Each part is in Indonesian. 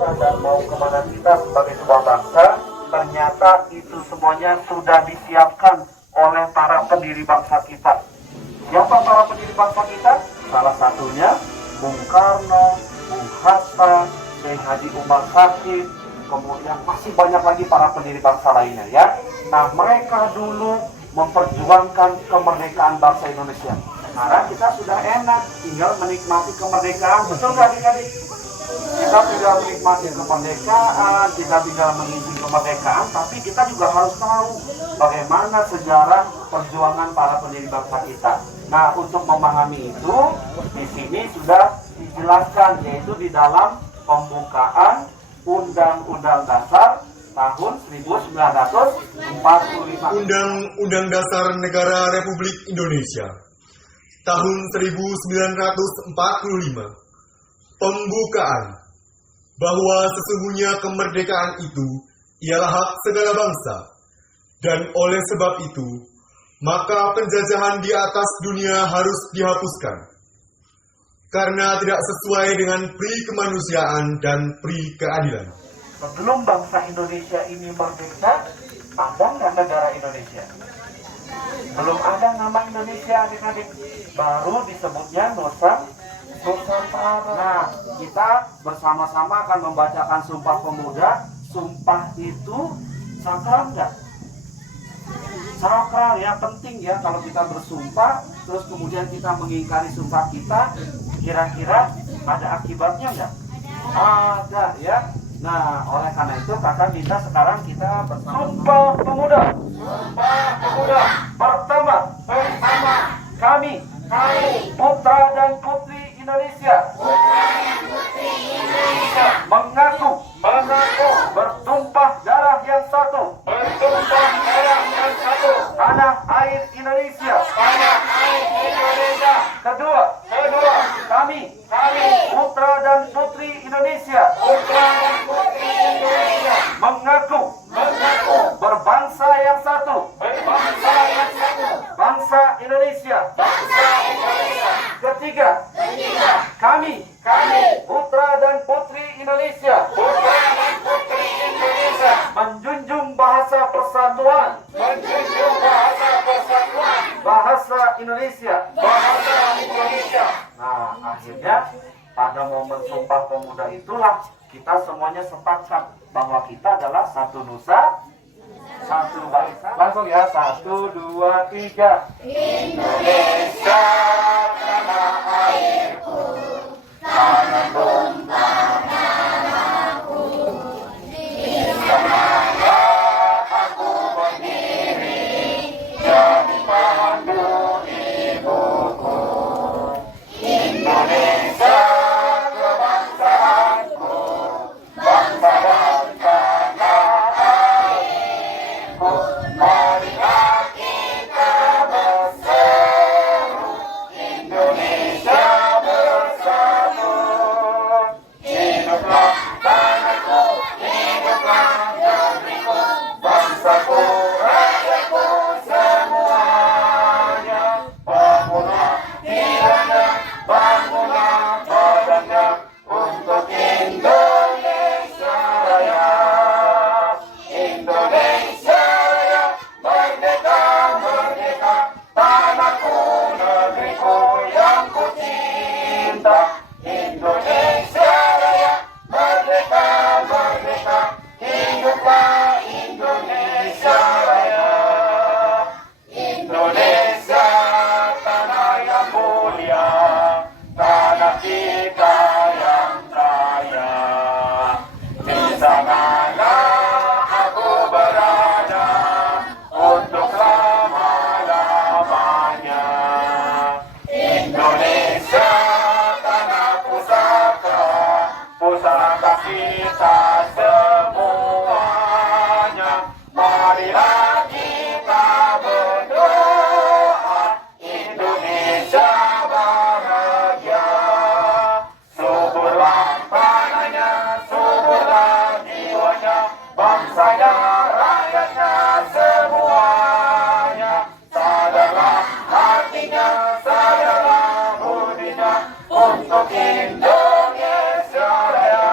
kita dan mau kemana kita sebagai sebuah bangsa, ternyata itu semuanya sudah disiapkan oleh para pendiri bangsa kita. Siapa para pendiri bangsa kita? Salah satunya Bung Karno, Bung Hatta, Kiai Haji Umar Said, kemudian masih banyak lagi para pendiri bangsa lainnya ya. Nah, mereka dulu memperjuangkan kemerdekaan bangsa Indonesia. Sekarang kita sudah enak, tinggal menikmati kemerdekaan. Betul nggak adik-adik? Kita tinggal menikmati kemerdekaan, kita tinggal mengisi kemerdekaan, tapi kita juga harus tahu bagaimana sejarah perjuangan para pendiri bangsa kita. Nah, untuk memahami itu, di sini sudah dijelaskan, yaitu di dalam pembukaan Undang-Undang Dasar tahun 1945. Undang-Undang Dasar Negara Republik Indonesia tahun 1945. Pembukaan bahwa sesungguhnya kemerdekaan itu ialah hak segala bangsa, dan oleh sebab itu maka penjajahan di atas dunia harus dihapuskan karena tidak sesuai dengan pri kemanusiaan dan pri keadilan. Sebelum bangsa Indonesia ini merdeka, ada nggak negara Indonesia? Belum ada nama Indonesia, adik-adik. Baru disebutnya Nusantara. Nah, kita bersama-sama akan membacakan Sumpah Pemuda. Sumpah itu sakral nggak? Sakral ya, penting ya kalau kita bersumpah, terus kemudian kita mengingkari sumpah kita, kira-kira ada akibatnya nggak? Ada ya. Nah, oleh karena itu kakak minta sekarang kita bersumpah pemuda. Sumpah pemuda. Pertama, kami putra dan putri Indonesia, mengaku bertumpah darah yang satu, tanah air Indonesia. Kedua, kami putra dan putri Indonesia, mengaku berbangsa yang satu, bangsa Indonesia. Ketiga, kami putra dan putri Indonesia, menjunjung bahasa persatuan, bahasa Indonesia. Nah, akhirnya pada momen Sumpah Pemuda itulah kita semuanya sepakat bahwa kita adalah satu nusa, satu bangsa. Langsung ya, 1, 2, 3. Indonesia tanah airku, tanah tumpah darahku. Di sana aku berdiri, jadi pandu ibuku. Indonesia kebangsaanku, bangsa dan tanah airku. Marilah kita berseru, Indonesia bersatu. Hiduplah tanahku, hiduplah negeriku, bangsaku, rakyatku semuanya. Bangunlah jiwanya, bangunlah badannya untuk Indonesia Raya. Indonesia Raya, merdeka, merdeka, tanahku, negeriku yang ku cinta. Indonesia Raya, merdeka, merdeka, hiduplah Indonesia Raya. Indonesia tanah yang mulia, tanah kita yang kaya. Di sanalah aku berada untuk selama-lamanya. Indonesia tanah pusaka, pusaka kita semuanya. Marilah kita berdoa, Indonesia bahagia. Suburlah tanahnya, suburlah jiwanya, bangsanya, rakyatnya semuanya. Sadarlah hatinya, sadarlah budinya, untuk Indonesia Raya.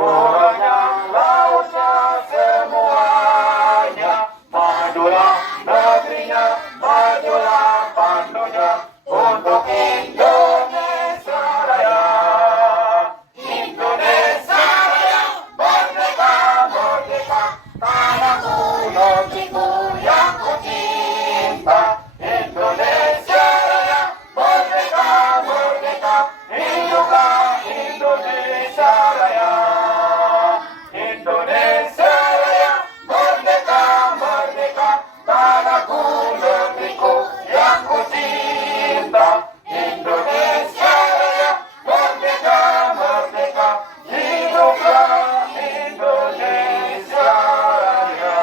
puranya, lautnya, semuanya. Majulah negerinya, majulah pandunya, untuk Indonesia Raya. Indonesia Raya, merdeka, merdeka, tanahku, negeriku yang ku cinta. Indonesia Raya, merdeka, merdeka, hiduplah Indonesia Raya. Indonesia Raya, merdeka, merdeka, tanahku, negeriku yang ku cinta. Indonesia Raya, merdeka, merdeka, hiduplah Indonesia Raya.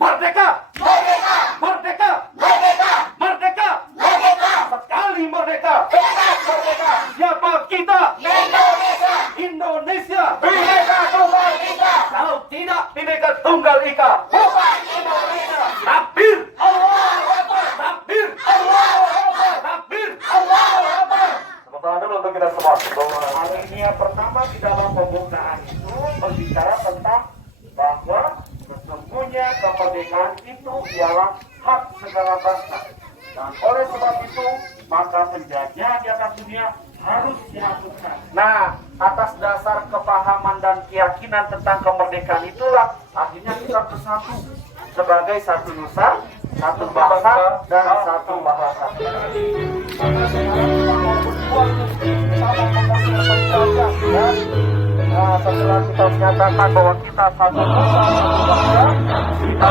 Merdeka! Merdeka! Merdeka! Merdeka! Merdeka! Merdeka! Sekali merdeka! Merdeka! Siapa kita? Indonesia! Indonesia! Bineka Tunggal Ika! Kalau tidak Bineka Tunggal Ika, bukan Indonesia! Takbir! Allahu Akbar! Takbir! Allahu Akbar! Takbir! Allahu Akbar! Tepuk tangan dulu untuk kita semua. Alinea pertama di dalam pembukaan itu berbicara tentang bahwa sesungguhnya kemerdekaan itu ialah hak segala bangsa. Dan oleh sebab itu, maka penjajah di atas dunia harus dihapuskan. Nah, atas dasar kepahaman dan keyakinan tentang kemerdekaan itulah akhirnya kita bersatu sebagai satu nusa, satu bangsa, dan satu bahasa. Nah, setelah kita menyatakan bahwa kita satu nusa, satu bangsa,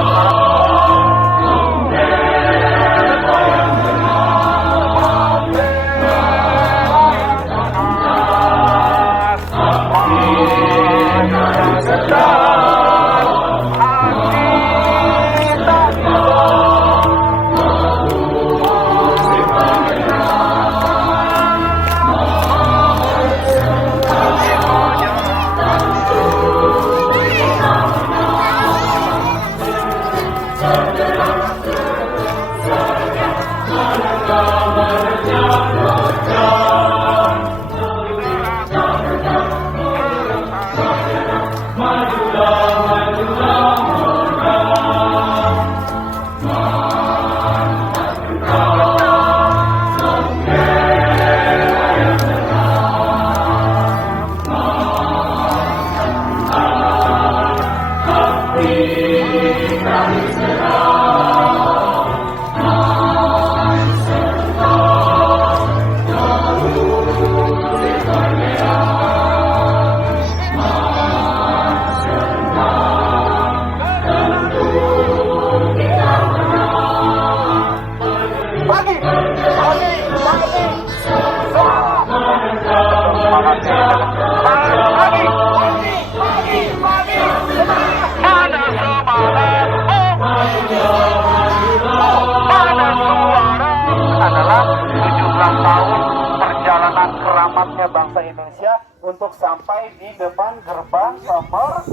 kita keramatnya bangsa Indonesia untuk sampai di depan gerbang kemerdekaan.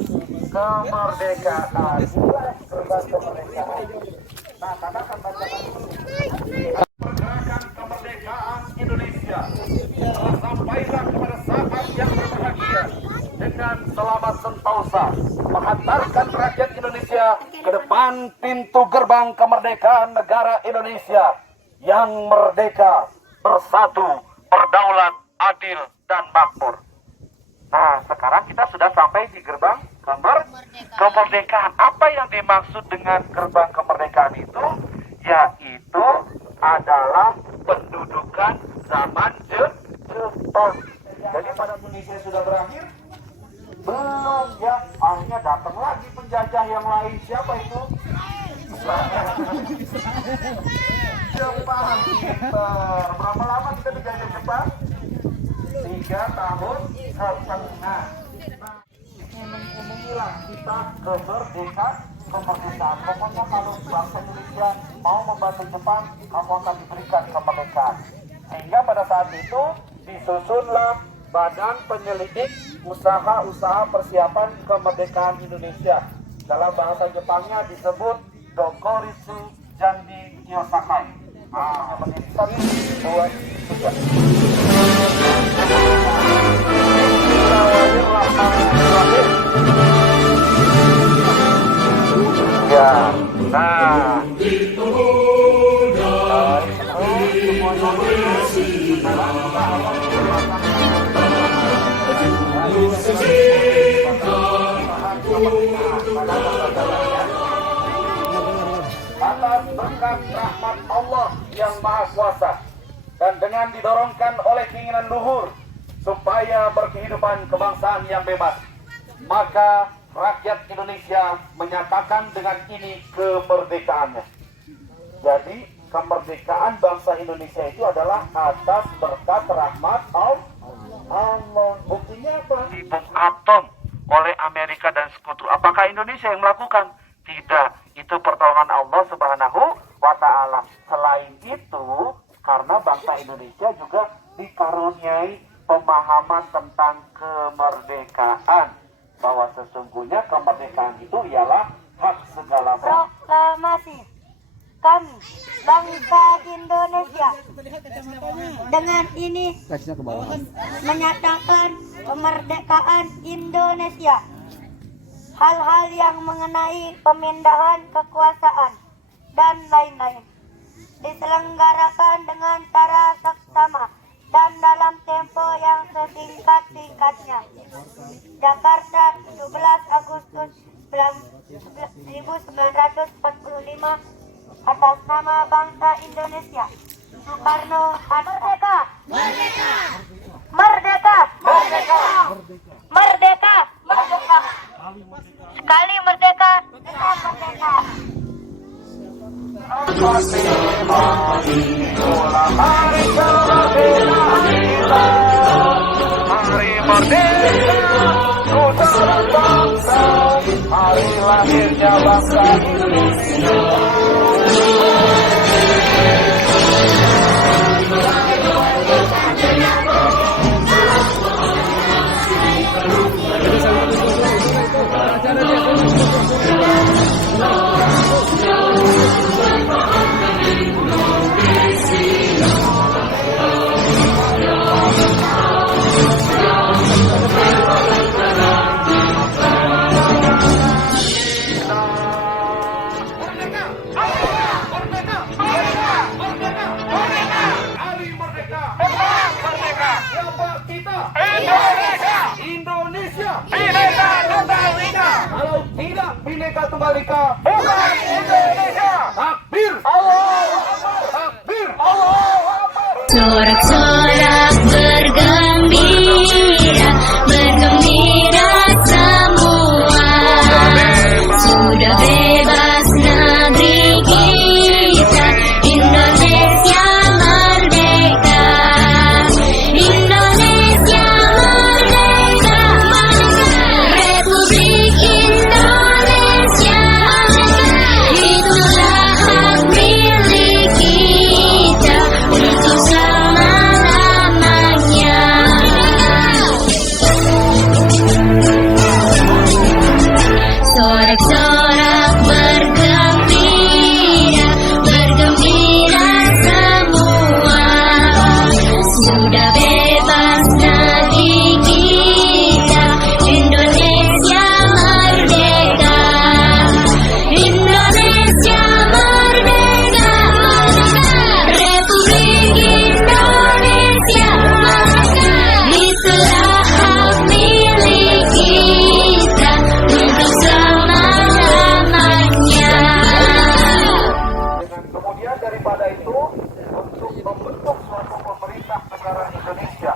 Gerbang kemerdekaan. Nah, kakak akan bacakan dulu. Pergerakan kemerdekaan Indonesia sampailah kepada saat yang berbahagia dengan selamat sentosa menghantarkan rakyat Indonesia ke depan pintu gerbang kemerdekaan negara Indonesia yang merdeka, bersatu, berdaulat, adil, dan makmur. Nah, sekarang kita sudah sampai di gerbang kemerdekaan. Apa yang dimaksud dengan gerbang kemerdekaan itu? Yaitu adalah pendudukan zaman Jepang. Jadi pada Indonesia sudah berakhir? Belum ya, akhirnya datang lagi penjajah yang lain. Siapa itu? Jepang. Berapa lama kita dijajah Jepang? 3 tahun setengah. Inilah kita kemerdekaan. Pokoknya kalau bangsa Indonesia mau membantu Jepang, kamu akan diberikan kemerdekaan. Sehingga pada saat itu disusunlah Badan Penyelidik Usaha-usaha Persiapan Kemerdekaan Indonesia. Dalam bahasa Jepangnya disebut Dokoritsu Jandi Kyosakai. Nah, berdiri satu, dua, tiga. kemerdekaan. Atas berkat rahmat Allah yang Maha Kuasa dan dengan didorongkan oleh keinginan luhur supaya berkehidupan kebangsaan yang bebas, maka rakyat Indonesia menyatakan dengan ini kemerdekaannya. Jadi kemerdekaan bangsa Indonesia itu adalah atas berkat rahmat Allah. Buktinya apa? Dibom atom oleh Amerika dan sekutu. Apakah Indonesia yang melakukan? Tidak. Itu pertolongan Allah Subhanahu wa Ta'ala. Selain itu, karena bangsa Indonesia juga dikaruniai pemahaman tentang kemerdekaan, bahwa sesungguhnya kemerdekaan itu ialah hak segala bangsa. Proklamasi kami bangsa Indonesia dengan ini menyatakan kemerdekaan Indonesia. Hal-hal yang mengenai pemindahan kekuasaan dan lain-lain diselenggarakan dengan cara seksama dan dalam tempo yang sesingkat-singkatnya. Jakarta, 17 Agustus 1945, atas nama bangsa Indonesia. Soekarno Hatta. Merdeka! Merdeka! Merdeka! Merdeka! Merdeka! Sekali merdeka, tetap merdeka. Hari merdeka, saudara bangsa, hari lahirnya bangsa Indonesia. Kalau tidak Bhinneka Tunggal Ika, bukan Indonesia. Takbir, Allahu Akbar. Takbir, Allahu Akbar. Sorak-sorak bergembira, bergembira semua. Sudah bebas negeri kita, Indonesia merdeka. Indonesia merdeka, Republik Indonesia. Itulah hak milik kita untuk selama-lamanya. Sorak-sorak bergembira, bergembira semua. Sudah bebas negeri kita, Indonesia merdeka. Indonesia merdeka, Republik Indonesia merdeka. Itulah hak milik kita untuk selama-lamanya. Dengan kemudian daripada itu, untuk membentuk suatu pemerintah negara Indonesia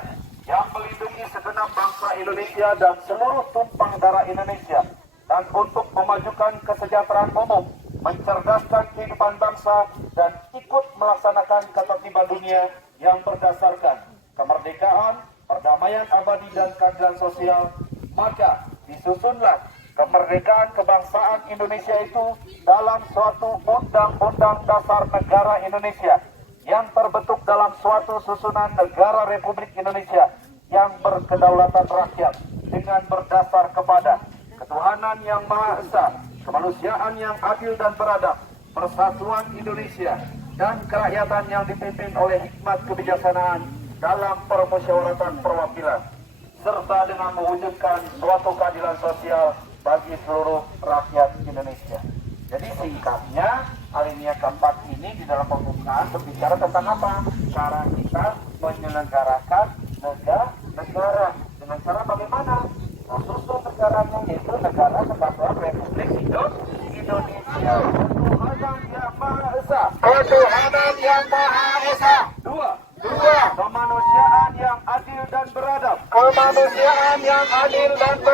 yang melindungi segenap bangsa Indonesia dan seluruh tumpang darah Indonesia, dan untuk memajukan kesejahteraan umum, mencerdaskan kehidupan bangsa, dan ikut melaksanakan ketertiban dunia yang berdasarkan kemerdekaan, perdamaian abadi, dan keadilan sosial, maka disusunlah kemerdekaan kebangsaan Indonesia itu dalam suatu Undang-Undang Dasar Negara Indonesia yang terbentuk dalam suatu susunan negara Republik Indonesia yang berkedaulatan rakyat dengan berdasar kepada ketuhanan yang Maha Esa, kemanusiaan yang adil dan beradab, persatuan Indonesia, dan kerakyatan yang dipimpin oleh hikmat kebijaksanaan dalam permusyawaratan perwakilan, serta dengan mewujudkan suatu keadilan sosial bagi seluruh rakyat Indonesia. Jadi singkatnya, alinea keempat ini di dalam pembukaan berbicara tentang apa? Cara kita menyelenggarakan negara dengan cara bagaimana? Susun negaranya yaitu negara kesatuan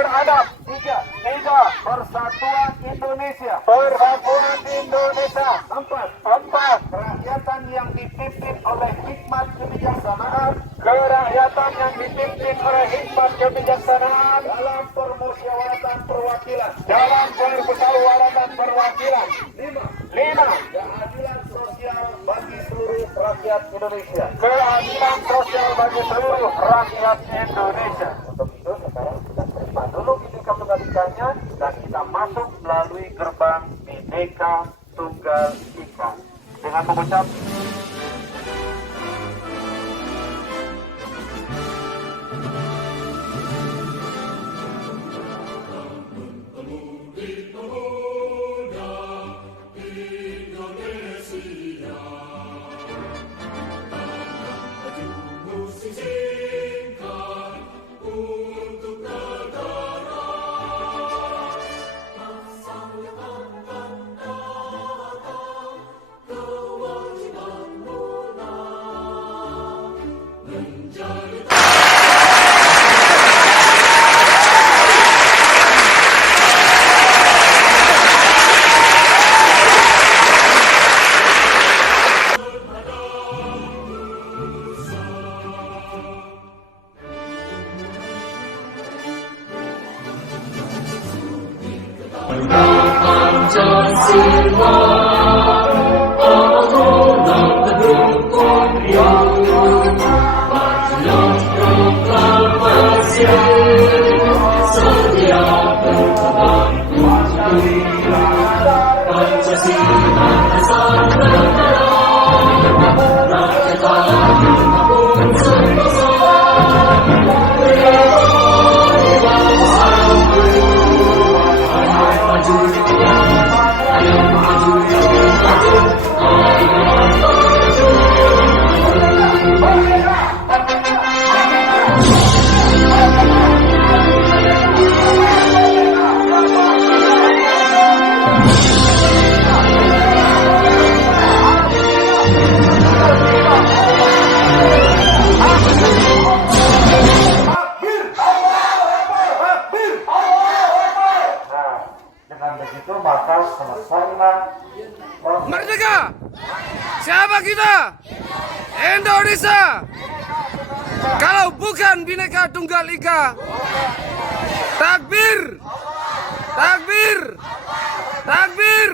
beradab. Tiga, persatuan Indonesia. Persatuan Indonesia. Empat, kerakyatan yang dipimpin oleh hikmat kebijaksanaan. Kerakyatan yang dipimpin oleh hikmat kebijaksanaan dalam permusyawaratan perwakilan. Dalam permusyawaratan perwakilan. Lima, keadilan sosial bagi seluruh rakyat Indonesia. Keadilan sosial bagi seluruh rakyat Indonesia. Untuk itu sekarang kita terima dulu Bhinneka Tunggal Ika-nya dan kita masuk melalui gerbang Bhinneka Tunggal Ika dengan mengucap Merdeka! Siapa kita? Indonesia! Kalau bukan Bhinneka Tunggal Ika, takbir! Takbir! Takbir!